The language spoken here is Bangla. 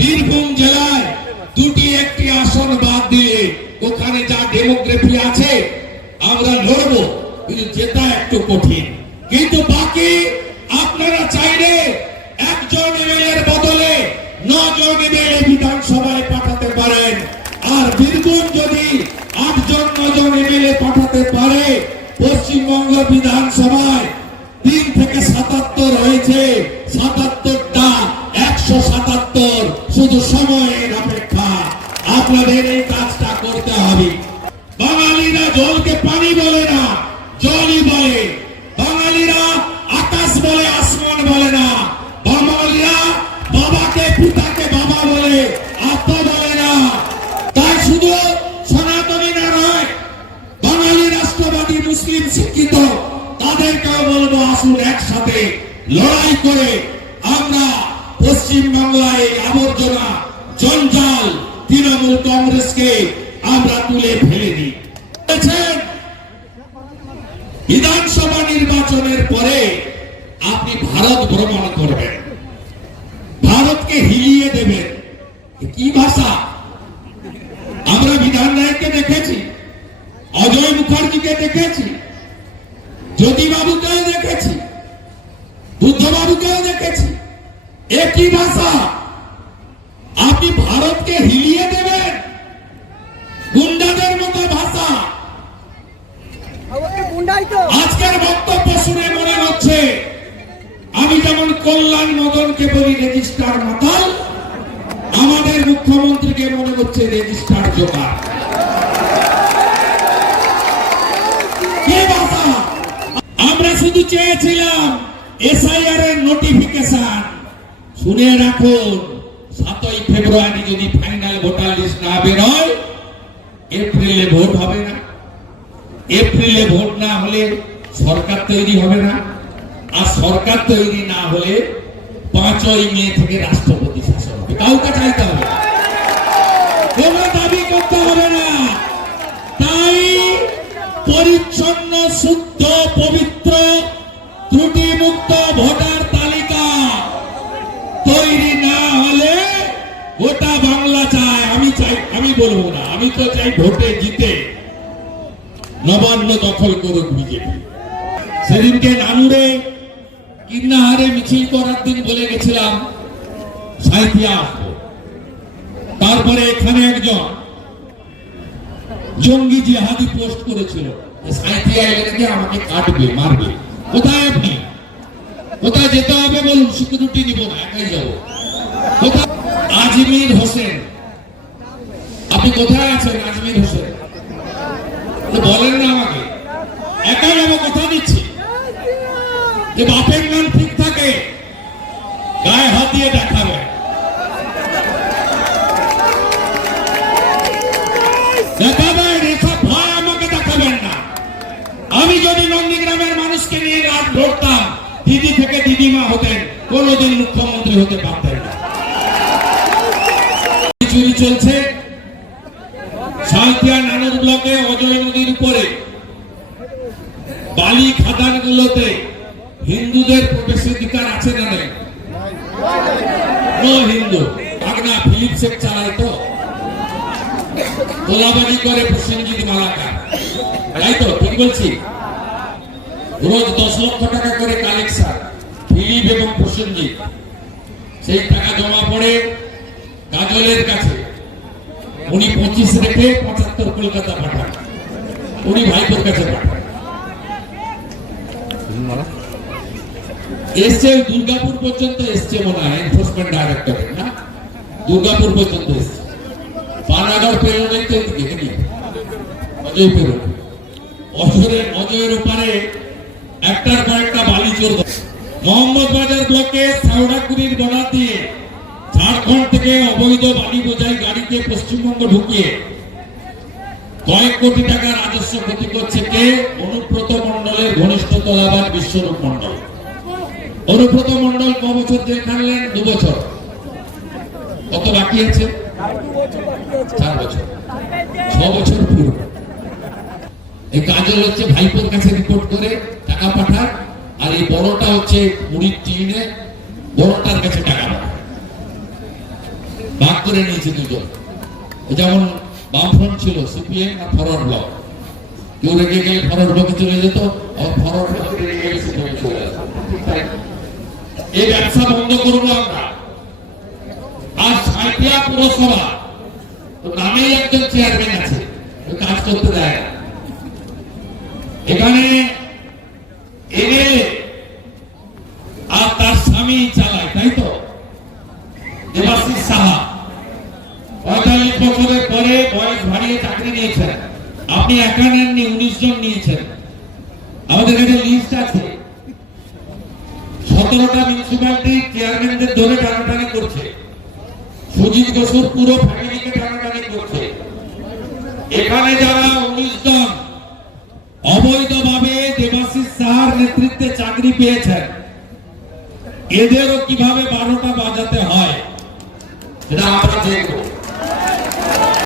বীরভূম জেলায় দুটি একটি আসন বাদ দিয়ে ওখানে যা ডেমোগ্রাফি আছে, আমরা লড়বো, কিন্তু যেটা একটু কঠিন। কিন্তু বাকি আপনারা চাইলে একজন এমএলএর বদলে নজন এমএলএ বিধানসভায় পাঠাতে পারেন। আর বীরভূম যদি আটজন, নজন এমএলএ পাঠাতে পারে, পশ্চিমবঙ্গ বিধানসভায় তিন থেকে সাতাত্তর হয়েছে সাতাত্তরটা একশো সাতাত্তর শুধু সময়ের অপেক্ষা। আপনাদের এই কাজটা করতে হবে। বাঙালিরা জলকে পানি বলে না, জলই বলে। বাঙালিরা আকাশ বলে, আসমান বলে না। বাঙালিরা বাবাকে, পিতাকে বাবা বলে, আত্মা বলে না। তাই শুধু সনাতনীরা নয় বাঙালি রাষ্ট্রবাদী, মুসলিম, শিক্ষিত, তাদেরকেও বলব আসুন একসাথে লড়াই করে আমরা পশ্চিম বাংলায় আবর্জনা, জঞ্জাল তৃণমূল কংগ্রেসকে আমরা তুলে ফেলে দিই। বিধানসভা নির্বাচনের পরে আপনি ভারত ভ্রমণ করবেন। ভারতকে হিলিয়ে দেবেন। কি ভাষা? আমরা বিধান রায়কে দেখেছি, অজয় মুখার্জিকে দেখেছি। জ্যোতিবাবুকেও দেখেছি বুদ্ধবাবুকেও দেখেছি একই ভাষা। আপনি ভারতকে হিলিয়ে দেবেন। গুন্ডাদের মতো ভাষা। আজকের বক্তব্য শুনে মনে হচ্ছে আমি যেমন কল্যাণ মদনকে বলি রেজিস্টার মাতাল আমাদের মুখ্যমন্ত্রীকে মনে হচ্ছে রেজিস্টার জোগাড় কি ভাষা? আমরা শুধু চেয়েছিলাম এসআইআর এর নোটিফিকেশন শুনে রাখুন, সাতই ফেব্রুয়ারি যদি ফাইনাল ভোটার লিস্ট না বেরোয় এপ্রিলে ভোট হবে না। এপ্রিলে ভোট না হলে সরকার তৈরি হবে না। আর সরকার তৈরি না হলে পাঁচই মে থেকে রাষ্ট্রপতি শাসন হবে। কাউকে চাইতে হবে না। গোটা বাংলা চায়, আমি চাই, আমি বলব না, আমি তো চাই ভোটে জিতে। নবান্ন দখল করুক বিজেপি। সেদিনকে নানুরে, কিন্নাহারে মিছিল করার দিন বলে গেছিলাম, সাঁইথিয়া তারপরে এখানে একজন জঙ্গি জিহাদি পোস্ট করেছিল আমাকে কাটবে, মারবে। কোথায় আপনি? কোথায় যেতে হবে বলুন সিকিউরিটি নিব না, একাই যাব। কোথায় আজমির হোসেন। আপনি কোথায় আছেন আজমির হোসেন? বলেন না আমাকে। একা যাব কথা দিচ্ছি। যে বাপের নাম ঠিক থাকে, গায়ে হাত দিয়ে দেখাবে দেখাবেন আমি যদি নন্দীগ্রামের মানুষকে নিয়ে রাত লড়তাম দিদি থেকে দিদিমা হতেন, কোনোদিন মুখ্যমন্ত্রী হতে পারতেন না। চুরি চলছে। ব্লকে অজয় নদীর উপরে। বালি হিন্দুদের প্রবেশাধিকার আছে না নেই? হিন্দু। আগনা ফিলিপ শেখ চালায় তো। করে মালাকার। তাই তো, ঠিক বলছি? রোজ দশ লক্ষ টাকা করে কালেকশন ফিলিপ এবং সেই টাকা জমা পড়ে গাজলের কাছে। উনি পঁচিশ রেখে পঁচাত্তর কলকাতা পাঠান। উনি ভাইপোর কাছে পাঠান। এসছে দুর্গাপুর পর্যন্ত এসছে মনে হয় এনফোর্সমেন্ট না? দুর্গাপুর পর্যন্ত এসছে। তো এদিকে অজয় পেরোন অজয়ের একটার পর একটা বালি চোর মোহাম্মদ বাজার ব্লকে সাউরাকুড়ির বর্ডার দিয়ে ঝাড়খণ্ড থেকে অবৈধ বাড়ি বোঝাই গাড়িতে পশ্চিমবঙ্গ ঢুকিয়ে কয়েক কোটি টাকা রাজস্ব ক্ষতি করছে কে? অনুব্রত মন্ডলের ঘনিষ্ঠ তলাবাদ বিশ্বরূপ মন্ডল অনুব্রত মন্ডল ক বছর জেল খাটলেন দু বছর। কত বাকি আছে? চার বছর। ছ বছর পুরো এই কাজল হচ্ছে ভাইপোর কাছে রিপোর্ট করে টাকা পাঠায়, আর এই বড়টা হচ্ছে মুড়ির টিনে, বড়টার কাছে টাকা পাঠায়। ভাগ করে নিয়েছে দুজন। যেমন বামফ্রন্ট ছিল সিপিএম আর ফরওয়ার্ড ব্লক। কেউ রেগে গেলে ফরওয়ার্ড ব্লকে চলে যেত, আবার ফরওয়ার্ড ব্লকে রেগে গেলে সিপিএম চলে যেত। এই ব্যবসা বন্ধ করব আমরা। আর সাঁইথিয়া পুরসভা, তো নামেই একজন চেয়ারম্যান আছে কাজ করতে দেয়। এখানে এমএলএ আর তার স্বামী চালায়, তাই তো? দেবাশিস সাহা। বছরের পরে বয়স বাড়িয়ে চাকরি নিয়েছেন। আপনি একা নেননি, উনিশ জন নিয়েছেন। আমাদের কাছে লিস্ট আছে। সতেরোটা মিউনিসিপ্যালিটি চেয়ারম্যানদের ধরে টানাটানি করছে। সুজিত বসুর পুরো ফ্যামিলিকে টানাটানি করছে। এখানে যারা উনিশ জন অবৈধভাবে দেবাশিস সাহার নেতৃত্বে চাকরি পেয়েছেন, এদেরও কীভাবে বারোটা বাজাতে হয়, সেটা আমরা দেখব।